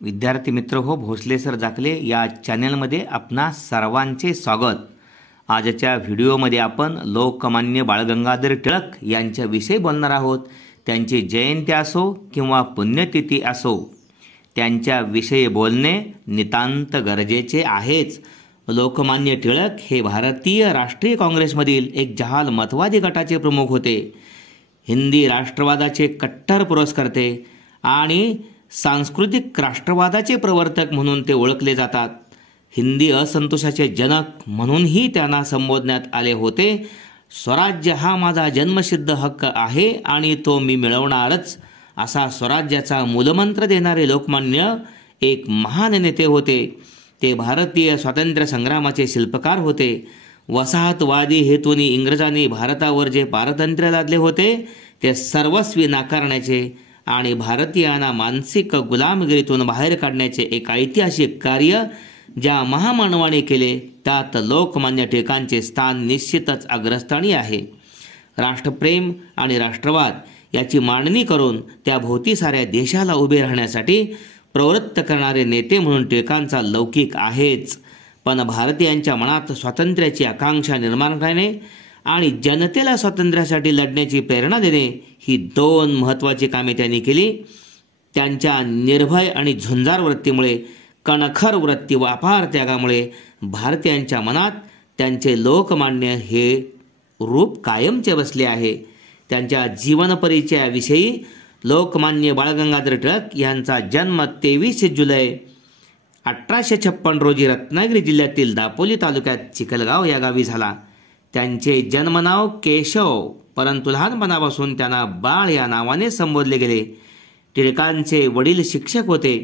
विद्यार्थी मित्र हो, भोसले सर जाकले या चॅनलमध्ये आपणा सर्वांचे स्वागत। आजच्या व्हिडिओमध्ये आपण लोकमान्य बाळ गंगाधर टिळक यांच्याविषयी बोलणार आहोत। त्यांची जयंती असो किंवा पुण्यतिथी असो, त्यांच्याविषयी बोलणे नितांत गरजेचे आहेच। लोकमान्य टिळक हे भारतीय राष्ट्रीय काँग्रेसमधील एक जहाल मतवादी गटाचे प्रमुख होते। हिंदी राष्ट्रवादाचे कट्टर पुरस्कर्ते आणि सांस्कृतिक राष्ट्रवादाचे प्रवर्तक म्हणून ते ओळखले जातात। हिंदी असंतोषाचे जनक म्हणूनही त्यांना संबोधण्यात आले होते। स्वराज्य हा माझा जन्मसिद्ध हक्क आहे आणि तो मी मिळवणारच, असा स्वराज्याचा मूलमंत्र देणारे लोकमान्य एक महान नेते होते। ते भारतीय स्वातंत्र्य संग्रामाचे शिल्पकार होते। वसाहतवादी हेतूने इंग्रजांनी भारतावर जे पारतंत्र्य लादले होते ते सर्वस्वी नाकारण्याचे आणि भारतीयांना मानसिक गुलामगिरीतून बाहेर काढण्याचे एक ऐतिहासिक कार्य ज्या महामानवाने केले, त्यात लोकमान्य टिळकांचे स्थान निश्चितच अग्रस्थानी आहे। राष्ट्रप्रेम आणि राष्ट्रवाद याची मांडणी करून त्याभोवती साऱ्या देशाला उभे राहण्यासाठी प्रवृत्त करणारे नेते म्हणून टिळकांचा लौकिक आहेच। पण भारतीयांच्या मनात स्वातंत्र्याची आकांक्षा निर्माण करणे आणि जनतेला स्वातंत्र्यासाठी लढण्याची प्रेरणा देणे ही दोन महत्त्वाची कामे त्यांनी केली। त्यांच्या निर्भय आणि झुंजार वृत्तीमुळे, कणखर वृत्ती व अपार त्यागामुळे भारतीयांच्या मनात त्यांचे लोकमान्य हे रूप कायमचे बसले आहे। त्यांच्या जीवन परिचयाविषयी लोकमान्य बाळ गंगाधर टिळक यांचा जन्म 23 जुलै 1856 रोजी रत्नागिरी जिल्ह्यातील दापोली तालुक्यात चिखलगाव या गावी झाला। त्यांचे जन्मनाव केशव, परंतु लहानपणापासून त्यांना बाळ या नावाने संबोधले गेले। टिळकांचे वडील शिक्षक होते।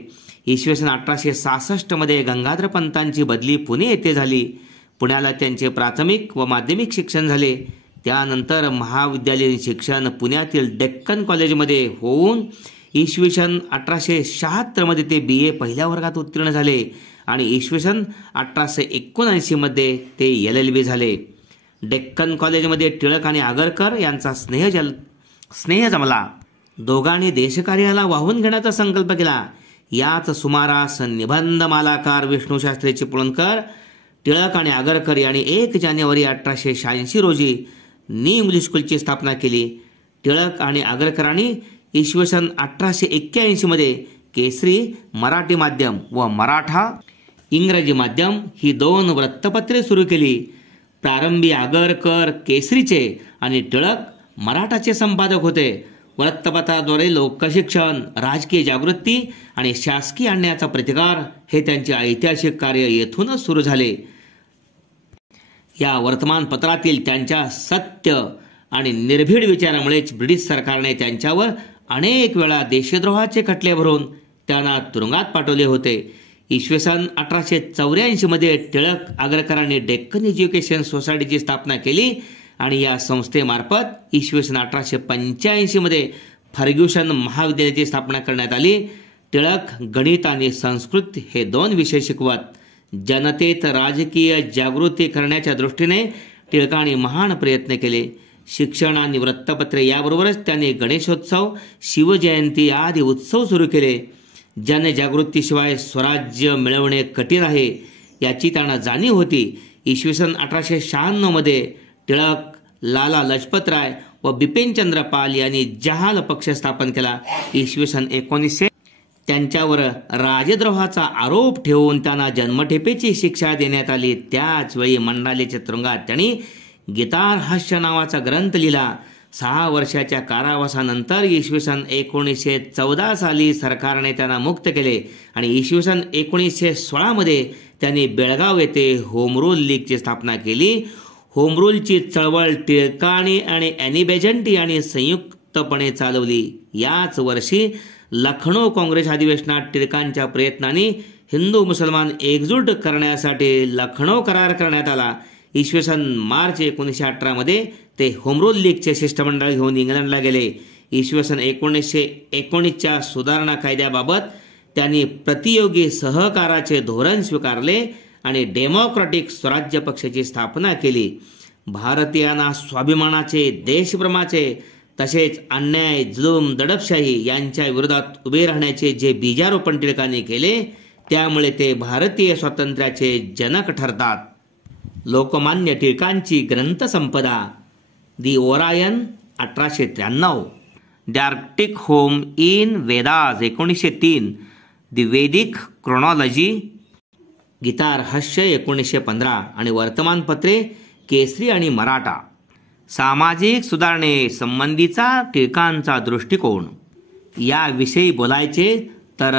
इसवी सन 1866 मध्ये गंगाधर पंतांची बदली पुणे येथे झाली। पुण्याला त्यांचे प्राथमिक व माध्यमिक शिक्षण झाले। त्यानंतर महाविद्यालयीन शिक्षण पुण्यातील डेक्कन कॉलेजमध्ये होऊन इसवी सन 1876 मध्ये ते BA पहिल्या वर्गात उत्तीर्ण झाले आणि इसवी सन 1879 मध्ये ते LLB झाले। डेक्कन कॉलेजमध्ये टिळक आणि आगरकर यांचा स्नेह जमला। दोघांनी देशकार्याला वाहून घेण्याचा संकल्प केला। याच सुमारास निबंधमालाकार विष्णूशास्त्री चिपळूणकर, टिळक आणि आगरकर यांनी 1 जानेवारी 1886 रोजी नी इंग्लिश स्कूलची स्थापना केली। टिळक आणि आगरकरांनी इसवी सन 1881 मध्ये केसरी मराठी माध्यम व मराठा इंग्रजी माध्यम ही 2 वृत्तपत्रे सुरू केली। प्रारंभी आगरकर केसरीचे आणि टिळक मराठाचे संपादक होते। वृत्तपत्राद्वारे लोकशिक्षण, राजकीय जागृती आणि शासकीय अन्यायाचा प्रतिकार हे त्यांचे ऐतिहासिक कार्य येथूनच सुरू झाले। या वर्तमानपत्रातील त्यांच्या सत्य आणि निर्भीड विचारामुळेच ब्रिटिश सरकारने त्यांच्यावर अनेक वेळा देशद्रोहाचे खटले भरून त्यांना तुरुंगात पाठवले होते। इसवी सन 1884 मध्ये टिळक आगरकरांनी डेक्कन एज्युकेशन सोसायटीची स्थापना केली आणि या संस्थेमार्फत इसवी सन 1885 मध्ये फर्ग्युसन महाविद्यालयाची स्थापना करण्यात आली। टिळक गणित आणि संस्कृत हे 2 विषय शिकवत। जनतेत राजकीय जागृती करण्याच्या दृष्टीने टिळकांनी महान प्रयत्न केले। शिक्षण आणि वृत्तपत्रे याबरोबरच त्यांनी गणेशोत्सव, शिवजयंती आदी उत्सव सुरू केले। जनजागृतीशिवाय स्वराज्य मिळवणे कठीण आहे याची त्यांना जाणीव होती। इसवी सन 1896 मध्ये टिळक, लाला लजपतराय व बिपिनचंद्र पाल यांनी जहाल पक्ष स्थापन केला। इसवी सन 1900 त्यांच्यावर राजद्रोहाचा आरोप ठेवून त्यांना जन्मठेपेची शिक्षा देण्यात आली। त्याच वेळी मंडालेच्या तुरुंगात त्यांनी गीतार हास्य नावाचा ग्रंथ लिहिला। 6 वर्षाच्या कारावासानंतर इसवी सन 1914 साली सरकारने त्यांना मुक्त केले आणि इसवी सन 1916 मध्ये त्यांनी बेळगाव येथे होम रूल लीगची स्थापना केली। होम रूलची चळवळ टिळकांनी आणि ॲनी बेझंट यांनी संयुक्तपणे चालवली। याच वर्षी लखनौ काँग्रेस अधिवेशनात टिळकांच्या प्रयत्नांनी हिंदू मुसलमान एकजूट करण्यासाठी लखनौ करार करण्यात आला। इसवी सन मार्च 1918 मध्ये ते होम रूल लीगचे शिष्टमंडळ घेऊन इंग्लंडला गेले। इसवी सन 1919च्या सुधारणा कायद्याबाबत त्यांनी प्रतियोगी सहकाराचे धोरण स्वीकारले आणि डेमोक्रॅटिक स्वराज्य पक्षाची स्थापना केली। भारतीयांना स्वाभिमानाचे, देशप्रेमाचे तसेच अन्याय, जुलूम, दडपशाही यांच्या विरोधात उभे राहण्याचे जे बीजारोपण टिळकांनी केले त्यामुळे ते भारतीय स्वातंत्र्याचे जनक ठरतात. लोकमान्य टिळकांची ग्रंथसंपदा. The Orion 1893, the Arctic home in Vedas 1903, the Vedic chronology, Gita Rahasya 1915 आणि वर्तमानपत्रे केसरी आणि मराठा. सामाजिक सुधारणे संबंधीचा टिळकांचा दृष्टिकोन. याविषयी बोलायचे तर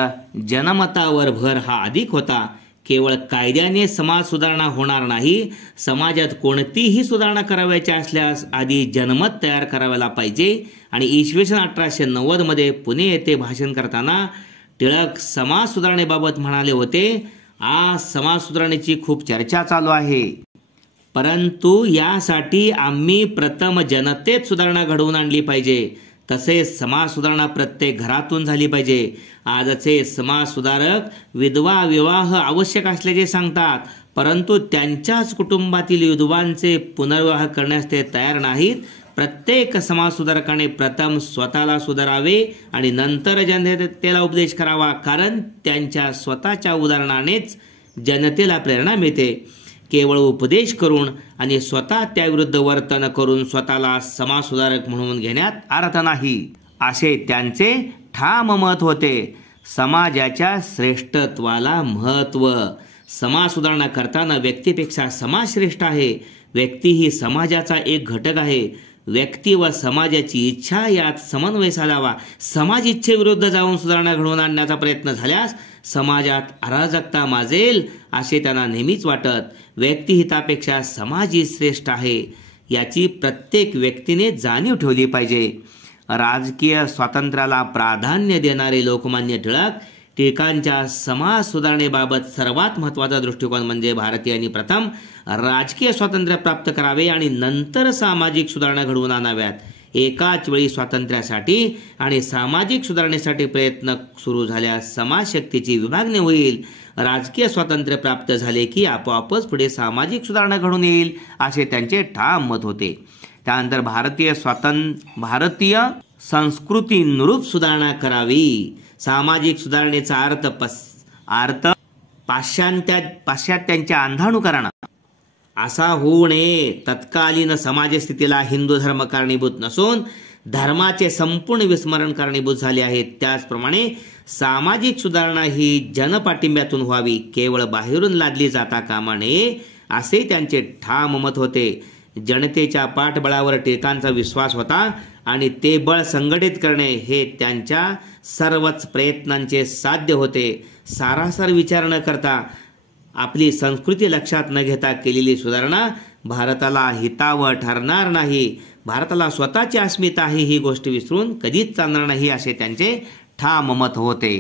जनमतावर भर हा अधिक होता. केवळ कायद्याने समाज सुधारणा होणार नाही, समाजात कोणतीही सुधारणा करावयाची असल्यास आधी जनमत तयार करायला पाहिजे. आणि इसवी सन 1890 मध्ये पुणे येथे भाषण करताना टिळक समाज सुधारणेबाबत म्हणाले होते, आज समाज सुधारणेची खूप चर्चा चालू आहे, परंतु यासाठी आम्ही प्रथम जनतेत सुधारणा घडवून आणली पाहिजे. तसेच समाज सुधारणा प्रत्येक घरातून झाली पाहिजे. आजचे समाज सुधारक विधवा विवाह आवश्यक असल्याचे सांगतात, परंतु त्यांच्याच कुटुंबातील विधवांचे पुनर्विवाह करण्यास ते तयार नाहीत. प्रत्येक समाज सुधारकाने प्रथम स्वतःला सुधारावे आणि नंतर जनतेला उपदेश करावा, कारण त्यांच्या स्वतःच्या उदाहरणानेच जनतेला प्रेरणा मिळते. केवळ उपदेश करून आणि स्वतः त्याविरुद्ध वर्तन करून स्वतःला समाज सुधारक म्हणून घेण्यात अर्थ नाही, असे त्यांचे ठाम मत होते. समाजाच्या श्रेष्ठत्वाला महत्त्व. समाज सुधारणा करताना व्यक्तीपेक्षा समाज श्रेष्ठ आहे. व्यक्ती ही समाजाचा एक घटक आहे. व्यक्ती व समाजाची इच्छा यात समन्वय साधावा. समाज इच्छेविरुद्ध जाऊन सुधारणा घडवून आणण्याचा प्रयत्न झाल्यास समाजात अराजकता माजेल असे त्यांना नेहमीच वाटत. व्यक्तिहितापेक्षा समाज ही श्रेष्ठ आहे याची प्रत्येक व्यक्तीने जाणीव ठेवली पाहिजे. राजकीय स्वातंत्र्याला प्राधान्य देणारे लोकमान्य टिळक टिळकांच्या समाज सुधारणेबाबत सर्वात महत्त्वाचा दृष्टिकोन म्हणजे भारतीयांनी प्रथम राजकीय स्वातंत्र्य प्राप्त करावे आणि नंतर सामाजिक सुधारणा घडवून आणाव्यात. एकाच वेळी स्वातंत्र्यासाठी आणि सामाजिक सुधारणेसाठी प्रयत्न सुरू झाल्यास समाजशक्तीची विभागणी होईल. राजकीय स्वातंत्र्य प्राप्त झाले की आपोआपच पुढे सामाजिक सुधारणा घडून येईल असे त्यांचे ठाम मत होते. त्यानंतर भारतीय संस्कृतीनुरूप सुधारणा करावी. सामाजिक सुधारणेचा अर्थ पाश्चात्यांच्या अंधानुकरण असा होऊ नये. तत्कालीन समाजस्थितीला हिंदू धर्म कारणीभूत नसून धर्माचे संपूर्ण विस्मरण कारणीभूत झाले आहेत. त्याचप्रमाणे सामाजिक सुधारणा ही जनपाठिंब्यातून व्हावी, केवळ बाहेरून लादली जाता कामा नये असे त्यांचे ठाम मत होते. जनतेच्या पाठबळावर टिळकांचा विश्वास होता आणि ते बळ संघटित करणे हे त्यांच्या सर्वच प्रयत्नांचे साध्य होते. सारासार विचार न करता आपली संस्कृती लक्षात न घेता केलेली सुधारणा भारताला हितावह ठरणार नाही. भारताला स्वतःची अस्मिता आहे ही गोष्ट विसरून कधीच चालणार नाही असे त्यांचे ठाम मत होते.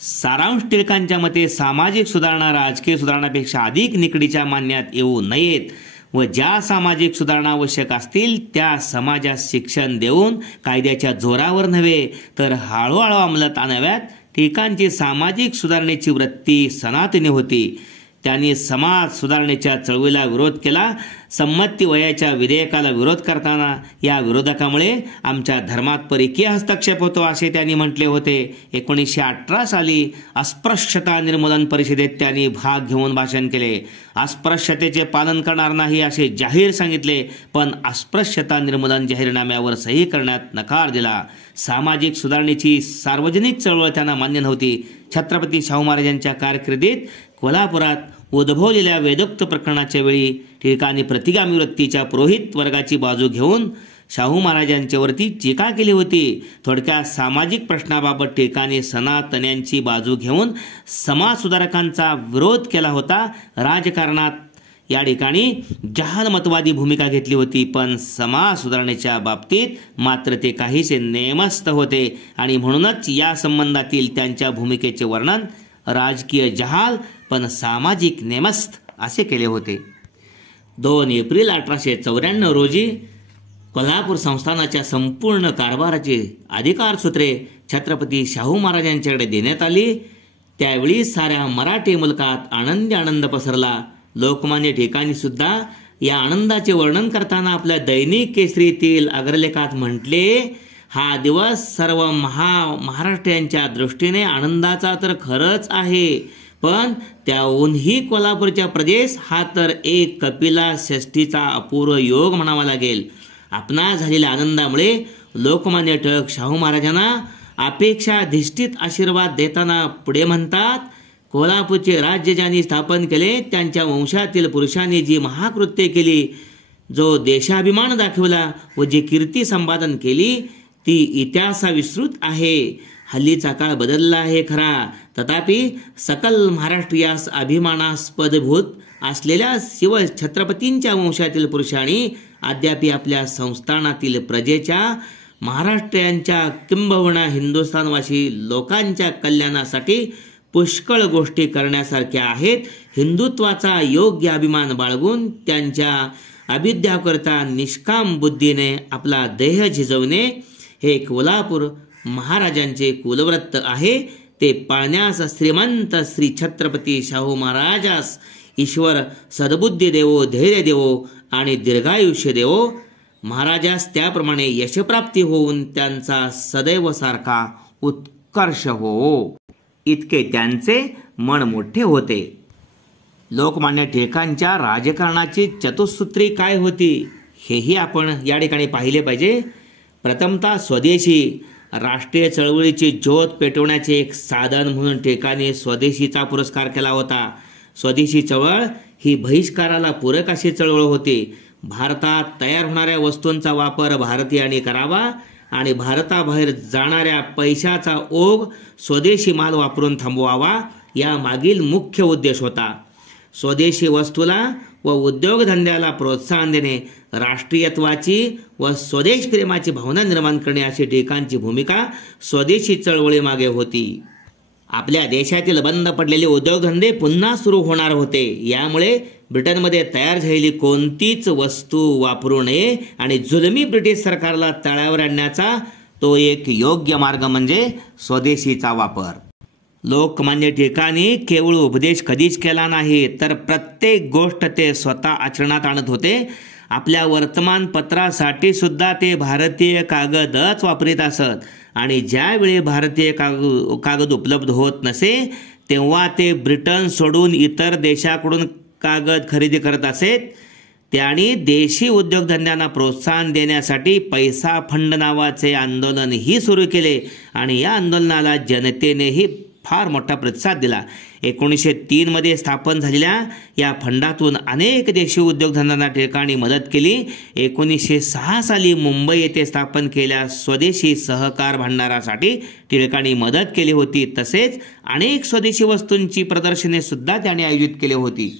सारांश टिळकांच्या मते सामाजिक सुधारणा राजकीय सुधारणापेक्षा अधिक निकडीच्या मानण्यात येऊ नयेत व ज्या सामाजिक सुधारणा आवश्यक असतील त्या समाजात शिक्षण देऊन कायद्याच्या जोरावर नव्हे तर हळूहळू अंमलात आणाव्यात. टिळकांची सामाजिक सुधारणेची वृत्ती सनातनी होती. त्यांनी समाज सुधारणेच्या चळवळीला विरोध केला. संमती वयाच्या विधेयकाला विरोध करताना या विरोधकामुळे आमच्या धर्मात परकीय हस्तक्षेप होतो असे त्यांनी म्हटले होते. 1918 साली अस्पृश्यता निर्मूलन परिषदेत त्यांनी भाग घेऊन भाषण केले. अस्पृश्यतेचे पालन करणार नाही असे जाहीर सांगितले, पण अस्पृश्यता निर्मूलन जाहीरनाम्यावर सही करण्यात नकार दिला. सामाजिक सुधारणेची सार्वजनिक चळवळ त्यांना मान्य नव्हती. छत्रपती शाहू महाराजांच्या कारकिर्दीत कोल्हापुरात उद्भवलेल्या वेदोक्त प्रकरणाच्या वेळी टिळकांनी प्रतिगामी वृत्तीच्या पुरोहित वर्गाची बाजू घेऊन शाहू महाराजांच्यावरती टीका केली होती. थोडक्यात सामाजिक प्रश्नाबाबत टिळकांनी सनातन्यांची बाजू घेऊन समाज सुधारकांचा विरोध केला होता. राजकारणात या ठिकाणी जहालमतवादी भूमिका घेतली होती, पण समाज सुधारणेच्या बाबतीत मात्र ते काहीसे नेमस्त होते आणि म्हणूनच या संबंधातील त्यांच्या भूमिकेचे वर्णन राजकीय जहाल पण सामाजिक नेमस्त असे केले होते. 2 एप्रिल 1894 रोजी कोल्हापूर संस्थानाच्या संपूर्ण कारभाराची अधिकारसूत्रे छत्रपती शाहू महाराजांच्याकडे देण्यात आली. त्यावेळी साऱ्या मराठी मुलकात आनंद पसरला. लोकमान्य टिळकांनी सुद्धा या आनंदाचे वर्णन करताना आपल्या दैनिक केसरीतील अग्रलेखात म्हटले, हा दिवस सर्व महाराष्ट्रीयांच्या दृष्टीने आनंदाचा तर खरंच आहे, पण त्याहूनही कोल्हापूरचा प्रदेश हा तर एक कपिला षष्ठीचा अपूर्व योग म्हणावा लागेल. आपणा झालेल्या आनंदामुळे लोकमान्य टिळक शाहू महाराजांना अपेक्षाधिष्ठित आशीर्वाद देताना पुढे म्हणतात, कोल्हापूरचे राज्य ज्यांनी स्थापन केले त्यांच्या वंशातील पुरुषांनी जी महाकृत्ये केली, जो देशाभिमान दाखवला व जी कीर्ती संपादन केली ती इतिहासा विस्तृत आहे. हल्लीचा काळ बदलला आहे खरा, तथापि सकल महाराष्ट्रीयास अभिमानास्पदभूत असलेल्या शिव छत्रपतींच्या वंशातील पुरुषांनी अद्याप आपल्या संस्थानातील प्रजेच्या, महाराष्ट्रीयांच्या किंबहुना हिंदुस्थानवासी लोकांच्या कल्याणासाठी पुष्कळ गोष्टी करण्यासारख्या आहेत. हिंदुत्वाचा योग्य अभिमान बाळगून त्यांच्या अभिद्याकरता निष्काम बुद्धीने आपला देह झिजवणे हे कोल्हापूर महाराजांचे कुलव्रत आहे. ते पाळण्यास श्रीमंत श्री छत्रपती शाहू महाराजास ईश्वर सद्बुद्धी देवो, धैर्य देवो आणि दीर्घायुष्य देवो. महाराजास त्याप्रमाणे यशप्राप्ती होऊन त्यांचा सदैव सारखा उत्कर्ष हो, इतके त्यांचे मन मोठे होते. लोकमान्य टिळकांच्या राजकारणाची चतुसूत्री काय होती हेही आपण या ठिकाणी पाहिले पाहिजे. प्रथमतः स्वदेशी राष्ट्रीय चळवळीची ज्योत पेटवण्याचे एक साधन म्हणून टिळकांनी स्वदेशीचा पुरस्कार केला होता. स्वदेशी चळवळ ही बहिष्काराला पूरक अशी चळवळ होती. भारतात तयार होणाऱ्या वस्तूंचा वापर भारतीयांनी करावा आणि भारताबाहेर जाणाऱ्या पैशाचा ओघ स्वदेशी माल वापरून थांबवावा, या मागील मुख्य उद्देश होता. स्वदेशी वस्तूला व उद्योगधंद्याला प्रोत्साहन देणे, राष्ट्रीयत्वाची व स्वदेश प्रेमाची भावना निर्माण करणे अशी टिळकांची भूमिका स्वदेशी चळवळीमागे होती. आपल्या देशातील बंद पडलेले उद्योगधंदे पुन्हा सुरू होणार होते. यामुळे ब्रिटनमध्ये तयार झालेली कोणतीच वस्तू वापरू नये आणि जुलमी ब्रिटिश सरकारला तळावर आणण्याचा तो एक योग्य मार्ग म्हणजे स्वदेशीचा वापर. लोकमान्य टिळकांनी केवळ उपदेश कधीच केला नाही, तर प्रत्येक गोष्ट ते स्वतः आचरणात आणत होते. आपल्या वर्तमानपत्रासाठी सुद्धा ते भारतीय कागदच वापरीत असत आणि ज्यावेळी भारतीय कागद उपलब्ध होत नसे तेव्हा ते ब्रिटन सोडून इतर देशाकडून कागद खरेदी करत असेत. त्यांनी देशी उद्योगधंद्यांना प्रोत्साहन देण्यासाठी पैसा फंड नावाचे आंदोलनही सुरू केले आणि या आंदोलनाला जनतेनेही फार मोठा प्रतिसाद दिला. 1903 मध्ये स्थापन झालेल्या या फंडातून अनेक देशी उद्योगधंद्यांना टिळकांनी मदत केली. 1906 साली मुंबई येथे स्थापन केलेल्या स्वदेशी सहकार भांडारासाठी टिळकांनी मदत केली होती. तसेच अनेक स्वदेशी वस्तूंची प्रदर्शने सुद्धा त्यांनी आयोजित केली होती.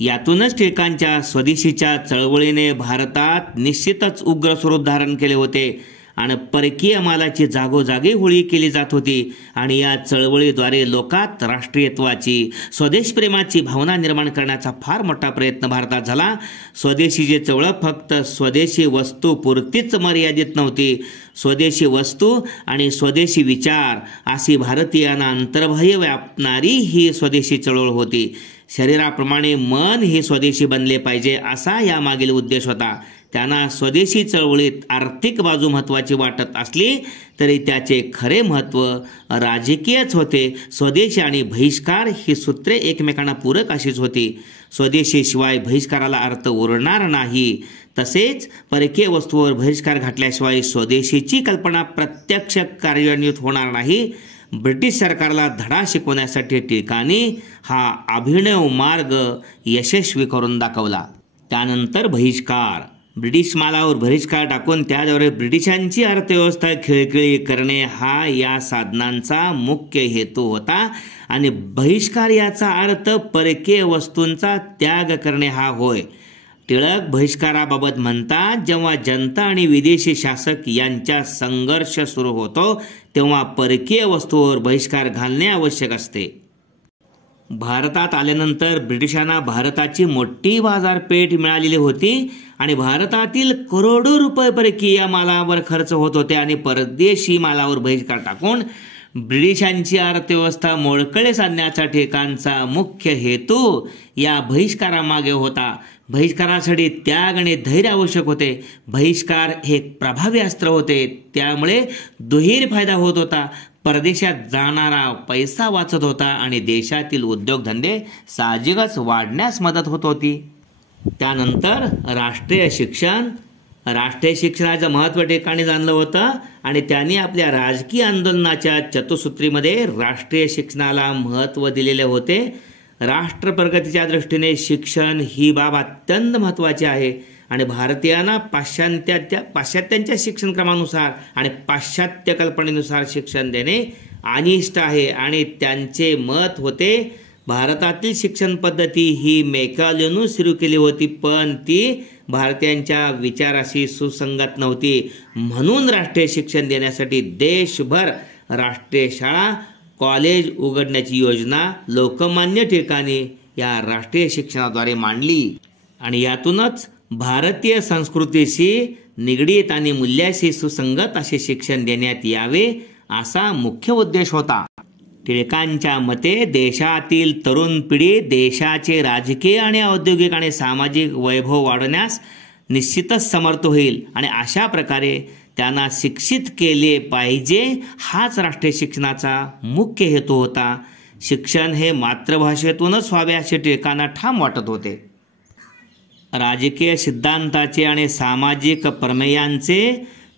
यातूनच टिळकांच्या स्वदेशीच्या चळवळीने भारतात निश्चितच उग्र स्वरूप धारण केले होते आणि परकीय मालाची जागोजागी होळी केली जात होती आणि या चळवळीद्वारे लोकात राष्ट्रीयत्वाची, स्वदेश प्रेमाची भावना निर्माण करण्याचा फार मोठा प्रयत्न भारतात झाला. स्वदेशीची चळवळ फक्त स्वदेशी वस्तू पुरतीच मर्यादित नव्हती. स्वदेशी वस्तू आणि स्वदेशी विचार अशी भारतीयांना अंतर्बाह्य व्यापणारी ही स्वदेशी चळवळ होती. शरीराप्रमाणे मन हे स्वदेशी बनले पाहिजे असा यामागील उद्देश होता. त्यांना स्वदेशी चळवळीत आर्थिक बाजू महत्त्वाची वाटत असली तरी त्याचे खरे महत्त्व राजकीयच होते. स्वदेशी आणि बहिष्कार ही सूत्रे एकमेकांना पूरक अशीच होती. स्वदेशीशिवाय बहिष्काराला अर्थ उरणार नाही. तसेच परकीय वस्तूवर बहिष्कार घातल्याशिवाय स्वदेशीची कल्पना प्रत्यक्ष कार्यान्वित होणार नाही. ब्रिटिश सरकारला धडा शिकवण्यासाठी टिळकांनी हा अभिनव मार्ग यशस्वी करून दाखवला. त्यानंतर बहिष्कार. ब्रिटिश मालावर बहिष्कार टाकून त्याद्वारे ब्रिटिशांची अर्थव्यवस्था खिळखिळी करणे हा या साधनांचा मुख्य हेतू होता आणि बहिष्कार याचा अर्थ परकीय वस्तूंचा त्याग करणे हा होय. टिळक बहिष्काराबाबत म्हणतात, जेव्हा जनता आणि विदेशी शासक यांचा संघर्ष सुरू होतो तेव्हा परकीय वस्तूंवर बहिष्कार घालणे आवश्यक असते. भारतात आल्यानंतर ब्रिटिशांना भारताची मोठी बाजारपेठ मिळालेली होती आणि भारतातील करोडो रुपये परकीय मालावर खर्च होत होते आणि परदेशी मालावर बहिष्कार टाकून ब्रिटिशांची अर्थव्यवस्था मोडकळे साधण्याचा टिळकांचा मुख्य हेतू या बहिष्कारामागे होता. बहिष्कारासाठी त्याग आणि धैर्य आवश्यक होते. बहिष्कार हे एक प्रभावी अस्त्र होते. त्यामुळे दुहेरी फायदा होत होता. परदेशात जाणारा पैसा वाचत होता आणि देशातील उद्योगधंदे साहजिकच वाढण्यास मदत होत होती. त्यानंतर राष्ट्रीय शिक्षणाचं महत्त्व टिळकांनी जाणलं होतं आणि त्यांनी आपल्या राजकीय आंदोलनाच्या चतुसूत्रीमध्ये राष्ट्रीय शिक्षणाला महत्त्व दिलेले होते. राष्ट्र प्रगतीच्या दृष्टीने शिक्षण ही बाब अत्यंत महत्त्वाची आहे आणि भारतीयांना पाश्चात्यांच्या शिक्षण क्रमानुसार आणि पाश्चात्य कल्पनेनुसार शिक्षण देणे अनिष्ट आहे. आणि त्यांचे मत होते भारतातील शिक्षण पद्धती ही मेकॅलेनं सुरू केली होती, पण ती भारतीयांच्या विचाराशी सुसंगत नव्हती. म्हणून राष्ट्रीय शिक्षण देण्यासाठी देशभर राष्ट्रीय शाळा कॉलेज उघडण्याची योजना लोकमान्य टिळकांनी या राष्ट्रीय शिक्षणाद्वारे मांडली आणि यातूनच भारतीय संस्कृतीशी निगडीत आणि मूल्याशी सुसंगत असे शिक्षण देण्यात यावे असा मुख्य उद्देश होता. टिळकांच्या मते देशातील तरुण पिढी देशाचे राजकीय आणि औद्योगिक आणि सामाजिक वैभव वाढवण्यास निश्चितच समर्थ होईल आणि अशा प्रकारे त्यांना शिक्षित केले पाहिजे हाच राष्ट्रीय शिक्षणाचा मुख्य हेतू होता. शिक्षण हे मातृभाषेतूनच व्हावे असे टिळकांना ठाम वाटत होते. राजकीय सिद्धांताचे आणि सामाजिक प्रमेयांचे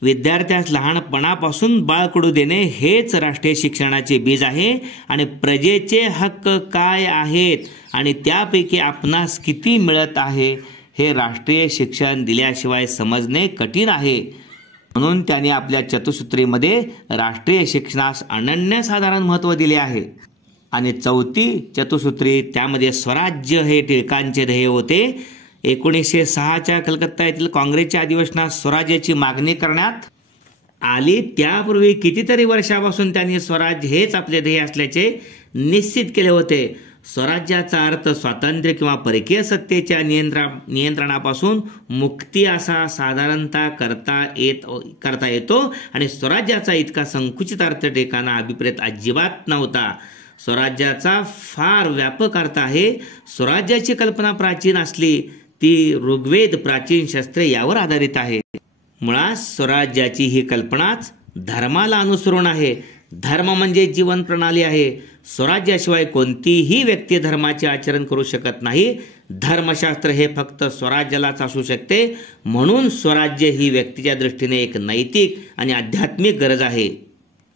विद्यार्थ्यास लहानपणापासून बाळकडू देणे हेच राष्ट्रीय शिक्षणाचे बीज आहे आणि प्रजेचे हक्क काय आहेत आणि त्यापैकी आपणास किती मिळत आहे हे राष्ट्रीय शिक्षण दिल्याशिवाय समजणे कठीण आहे. म्हणून त्यांनी आपल्या चतुसूत्रीमध्ये राष्ट्रीय शिक्षणास अनन्यसाधारण महत्त्व दिले आहे. आणि चौथी चतुसूत्री त्यामध्ये स्वराज्य हे टिळकांचे ध्येय होते. 1906च्या कलकत्ता येथील काँग्रेसच्या अधिवेशनात स्वराज्याची मागणी करण्यात आली. त्यापूर्वी कितीतरी वर्षापासून त्यांनी स्वराज्य हेच आपले ध्येय असल्याचे निश्चित केले होते. स्वराज्याचा अर्थ स्वातंत्र्य किंवा परकीय सत्तेच्या नियंत्रणापासून मुक्ती असा साधारणतः करता येतो आणि स्वराज्याचा इतका संकुचित अर्थ टिळकांना अभिप्रेत अजिबात नव्हता. स्वराज्याचा फार व्यापक अर्थ आहे. स्वराज्याची कल्पना प्राचीन असली ती ऋग्वेद प्राचीन शस्त्रे यावर आधारित आहे. मुळात स्वराज्याची ही कल्पनाच धर्माला अनुसरून आहे. धर्म म्हणजे जीवन प्रणाली आहे. स्वराज्याशिवाय कोणतीही व्यक्ती धर्माचे आचरण करू शकत नाही. धर्मशास्त्र हे फक्त स्वराज्यालाच असू शकते. म्हणून स्वराज्य ही व्यक्तीच्या दृष्टीने एक नैतिक आणि आध्यात्मिक गरज आहे.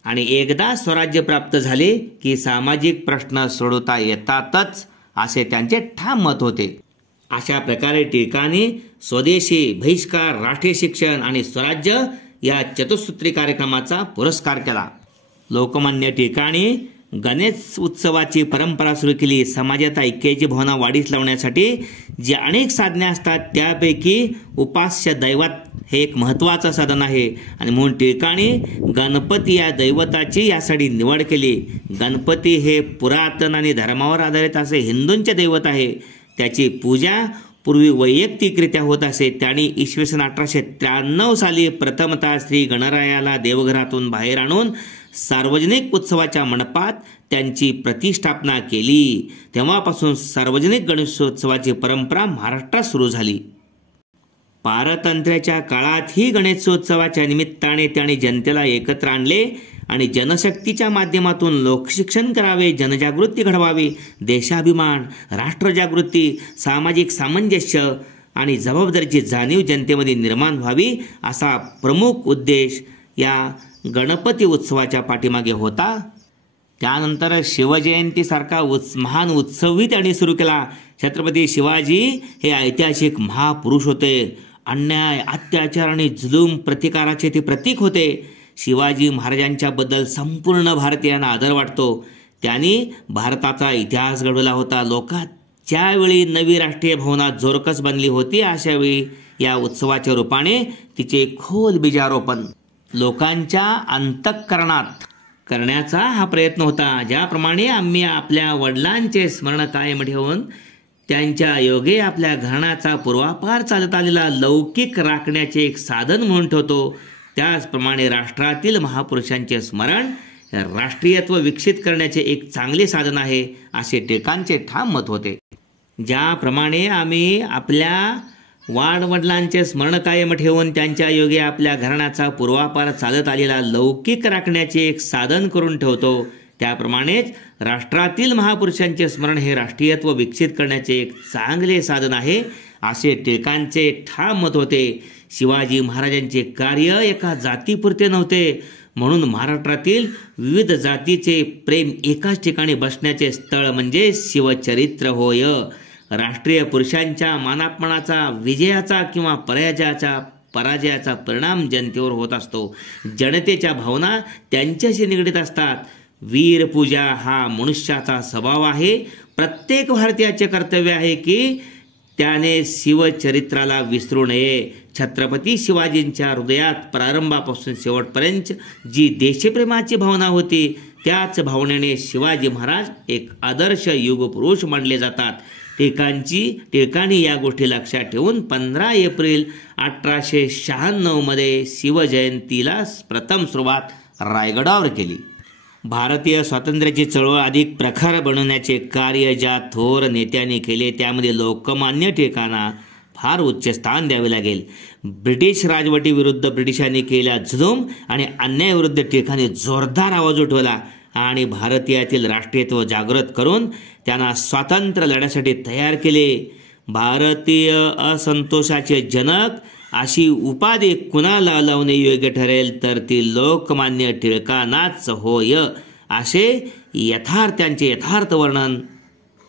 आणि एकदा स्वराज्य प्राप्त झाले की सामाजिक प्रश्न सोडवता येतातच असे त्यांचे ठाम मत होते. अशा प्रकारे टिळकांनी स्वदेशी, बहिष्कार, राष्ट्रीय शिक्षण आणि स्वराज्य या चतुसूत्री कार्यक्रमाचा पुरस्कार केला. लोकमान्य टिळकांनी गणेश उत्सवाची परंपरा सुरू केली. समाजात ऐक्याची भावना वाढीस लावण्यासाठी जे अनेक साधने असतात त्यापैकी उपास्य दैवत हे एक महत्त्वाचं साधन आहे आणि म्हणून टिळकांनी गणपती या दैवताची यासाठी निवड केली. गणपती हे पुरातन आणि धर्मावर आधारित असे हिंदूंचे दैवत आहे. त्याची पूजा पूर्वी वैयक्तिकरित्या होत असे. त्यांनी इसवी सन 1893 साली प्रथमतः श्री गणरायाला देवघरातून बाहेर आणून सार्वजनिक उत्सवाच्या मंडपात त्यांची प्रतिष्ठापना केली. तेव्हापासून सार्वजनिक गणेशोत्सवाची परंपरा महाराष्ट्रात सुरू झाली. पारतंत्र्याच्या काळातही गणेशोत्सवाच्या निमित्ताने त्यांनी जनतेला एकत्र आणले आणि जनशक्तीच्या माध्यमातून लोकशिक्षण करावे, जनजागृती घडवावी, देशाभिमान, राष्ट्रजागृती, सामाजिक सामंजस्य आणि जबाबदारीची जाणीव जनतेमध्ये निर्माण व्हावी असा प्रमुख उद्देश या गणपती उत्सवाच्या पाठीमागे होता. त्यानंतर शिवजयंतीसारखा महान उत्सवही त्यांनी सुरू केला. छत्रपती शिवाजी हे ऐतिहासिक महापुरुष होते. अन्याय, अत्याचार आणि जुलूम प्रतिकाराचे ते प्रतीक होते. शिवाजी महाराजांच्या बद्दल संपूर्ण भारतीयांना आदर वाटतो. त्यांनी भारताचा इतिहास घडवला होता. लोकात ज्यावेळी नवी राष्ट्रीय भावना जोरकस बनली होती अशावेळी या उत्सवाच्या रूपाने तिचे खोल बीजारोपण लोकांच्या अंतःकरणात करण्याचा हा प्रयत्न होता. ज्याप्रमाणे आम्ही आपल्या वडिलांचे स्मरण कायम ठेवून त्यांच्या योगे आपल्या घराण्याचा पूर्वापार चालत आलेला लौकिक राखण्याचे एक साधन म्हणून ठेवतो, त्याचप्रमाणे राष्ट्रातील महापुरुषांचे स्मरण राष्ट्रीयत्व विकसित करण्याचे एक चांगले साधन आहे असे टिळकांचे ठाम मत होते. ज्याप्रमाणे आम्ही आपल्या वाडवडिलांचे स्मरण कायम ठेवून त्यांच्या योगे आपल्या घराण्याचा पूर्वापार चालत आलेला लौकिक राखण्याचे एक साधन करून ठेवतो, त्याप्रमाणेच राष्ट्रातील महापुरुषांचे स्मरण हे राष्ट्रीयत्व विकसित करण्याचे एक चांगले साधन आहे, असे टिळकांचे ठाम मत होते. शिवाजी महाराजांचे कार्य एका जातीपुरते नव्हते, म्हणून महाराष्ट्रातील विविध जातीचे प्रेम एकाच ठिकाणी बसण्याचे स्थळ म्हणजे शिवचरित्र होय. राष्ट्रीय पुरुषांच्या मानापमानाचा, विजयाचा किंवा पराजयाचा परिणाम जनतेवर होत असतो. जनतेच्या भावना त्यांच्याशी निगडीत असतात. वीरपूजा हा मनुष्याचा स्वभाव आहे. प्रत्येक भारतीयाचे कर्तव्य आहे की त्याने शिवचरित्राला विसरू नये. छत्रपती शिवाजींच्या हृदयात प्रारंभापासून शेवटपर्यंत जी देशप्रेमाची भावना होती, त्याच भावनेने शिवाजी महाराज एक आदर्श युगपुरुष मानले जातात. टिळकांनी या गोष्टी लक्षात ठेवून 15 एप्रिल 1896 मध्ये शिवजयंतीला प्रथम सुरुवात रायगडावर केली. भारतीय स्वातंत्र्याची चळवळ अधिक प्रखर बनवण्याचे कार्य ज्या थोर नेत्यांनी केले त्यामध्ये लोकमान्य टिळकांना फार उच्च स्थान द्यावे लागेल. ब्रिटिश राजवटीविरुद्ध ब्रिटिशांनी केलेल्या जुलूम आणि अन्यायाविरुद्ध टिळकांनी जोरदार आवाज उठवला आणि भारतीयातील राष्ट्रीयत्व जागृत करून त्यांना स्वातंत्र्य लढ्यासाठी तयार केले. भारतीय असंतोषाचे जनक अशी उपाधी कुणाला लावणे योग्य ठरेल तर ती लोकमान्य टिळकांनाच होय, असे त्यांचे यथार्थ वर्णन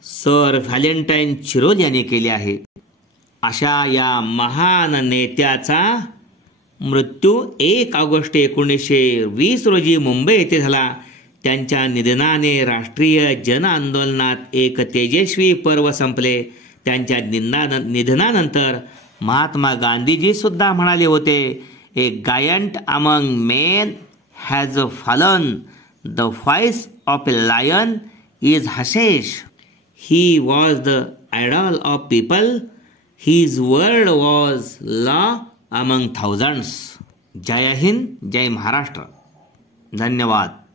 सर व्हॅलेंटाईन चिरोल यांनी केले आहे. अशा या महान नेत्याचा मृत्यू 1 ऑगस्ट 1920 रोजी मुंबई येथे झाला. त्यांच्या निधनाने राष्ट्रीय जन आंदोलनात एक तेजस्वी पर्व संपले. त्यांच्या निधनानंतर महात्मा गांधीजी सुद्धा म्हणाले होते, a giant among men has fallen, the voice of a lion is hushed. He was the idol of people, his word was law among thousands. जय हिंद, जय महाराष्ट्र. धन्यवाद.